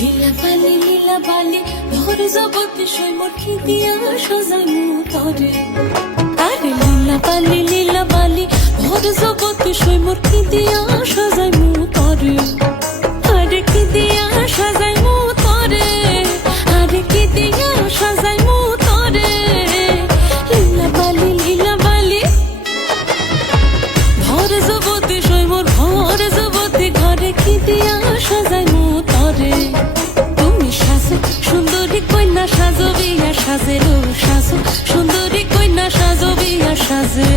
লীলা বালি ভোর জগতে সই মোর কি দিয়া সাজাইমু তরে। আরে লীলা বালি ভোর জগতে সই মোর কি দিয়া সাজাইমু তরে। আরে কি দিয়া সাজাইমু তরে, আরে কি দিয়া সাজাইমু তরে। লীলা বালি ভোর জগতে সই মোর ভোর জগতে ঘরে কি দিয়া সাজাইমু তরে। সুন্দরী কন্যা সাজো বিয়া সাজে লো সাজো, সুন্দরী কন্যা সাজো বিয়া সাজে।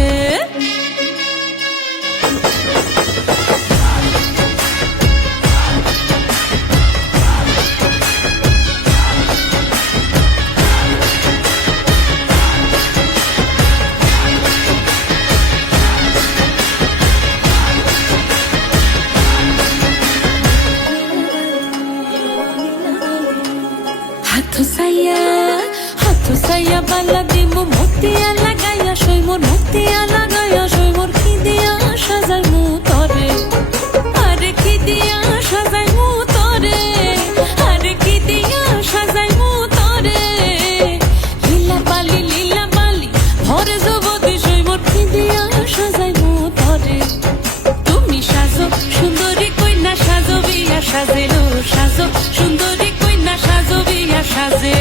হাথো সাইয়া বালা দিমু মতিয়া লাগাইয়া সই মোর, মতিয়া লাগাইয়া সই মোর কি দিয়া সাজাইমু তরে। আরে কি দিয়া সাজাইমু তরে, আরে কি দিয়া সাজাইমু তরে। লীলা বালি ভরে জগতে সই মোর কি দিয়া সাজাইমু তরে। তুমি সাজো সুন্দরী কন্যা সাজো বিয়া সাজে লো সাজো, সুন্দরী কন্যা সাজো বিয়া সাজে।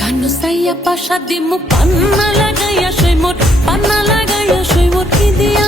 কানু সাইয়া পাশা দিমু পান্না লাগাইয়া সই মোর, পান্না লাগাইয়া সই মোর কি দিয়া